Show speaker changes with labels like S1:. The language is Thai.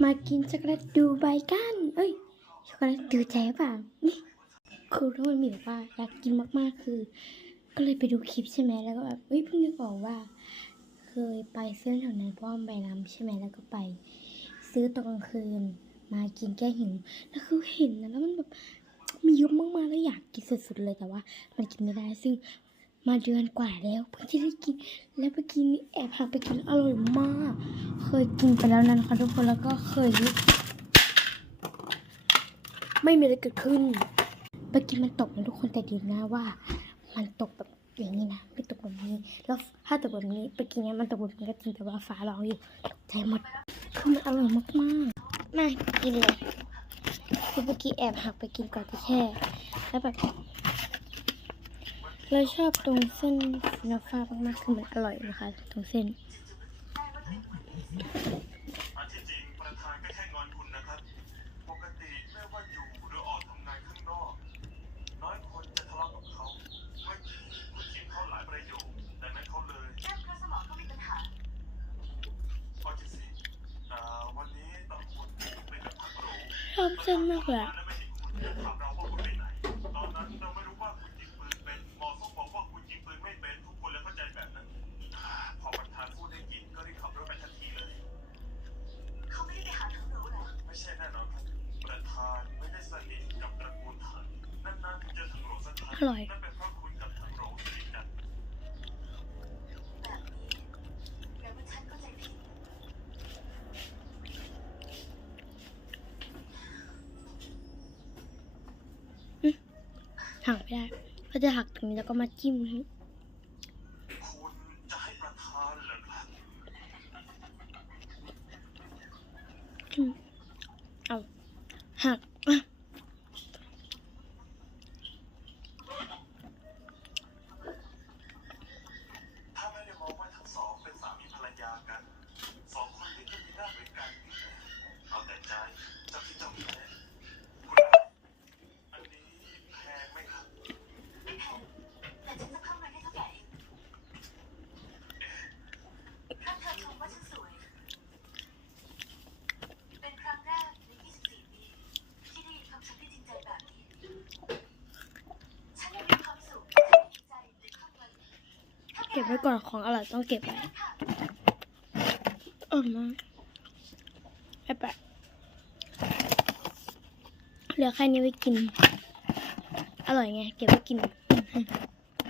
S1: มากินช็อกโกแลตดูใบกัน เอ้ย ช็อกโกแลตดูใจเปล่านี่คือถ้ามันมีแบบว่าอยากกินมากๆคือ ก็เลยไปดูคลิปใช่ไหมแล้วก็แบบเอ้ยเพิ่งนึกออกว่า เคยไปเส้นแถวนั้นพราะว่ามันไปน้ำใช่ไหมแล้วก็ไป ซื้อตอนกลางคืน มากินแก้หิวแล้วคือเห็นนะแล้วมันแบบมีเยอะมากๆแล้วอยากกินสุดๆเลยแต่ว่า มันกินไม่ได้ซึ่ง มาเดือนกว่าแล้วเพิ่งจะได้กิน แล้วไปกินแอบหักไปกินอร่อยมาก เคยกินไปแล้วนะนะคะทุกคนแล้วก็เคย ไม่มีอะไรเกิดขึ้นไปกินมันตกนะทุกคนแต่ดีนะว่า มันตกแบบอย่างนี้นะไม่ตกแบบนี้ แล้วถ้าตกแบบนี้ไปกินเนี้ยมันตกแบบนี้ก็จริงแต่ว่าฟ้าร้องอยู่ตกใจหมดคือมันอร่อยมากๆน่ากินเลยคือเมื่อกี้แอบหักไปกินก่อนที่แค่แล้วแบบ เราชอบตรงเส้นเนื้อฟ้ามากๆคือมันอร่อยนะคะ ตรงเส้น
S2: อันที่จริงประธากค่งอบปกติไม่ว่าอยู่หรือนอกน้อยนะทะเลาะกับเขาเมื่อกี้คุณเถียงเขาหลายประโยคดังนั้นเขาเลย
S3: เส้นพระสมองก็มีปัญหา
S2: เส้นคุณไปกับพักโหล
S1: ชอบเส้นมากเลย อ
S2: ร่อยถั
S3: ง
S2: โหลสนิทกัน
S3: แบบนี้แปลว่าฉันเข้าใจผิด
S1: หักไม่ได้ก็จะหักตรงนี้แล้วก็มาจิ้มให้
S2: คุณจะให้ประธานเหรอครับ
S1: จิ้มเอาหักอะ
S2: ถ้าไม่ได้มองว่าทั้งสองเป็นสามีภรร ยากันสองคนนี้ก็มีหน้าเหมือนกันนี่แหละเอาแต่ใจเจ้าที่เจ้าแพ้คุณอันนี้แพงไหมครับ
S3: ไม่แพงแต่ฉันจะเพิ่มเงินให้เท่าแก่เองถ้าเธอชมว่าฉันสวย เป็นครั้งแรกใน 24 ปีที่ได้ยินคำชมที่จริงใจแบบนี้ ฉันยังมีความสุขที่ได้ดีใจในคำวันถ้าแเก็
S1: บไว้ก่อนของอร่อยต้องเก็บไว้
S3: ค่ะ
S1: เออ มาไปปะเหลือแค่นี้ไว้กิน อร่อยไง เก็บไว้กิน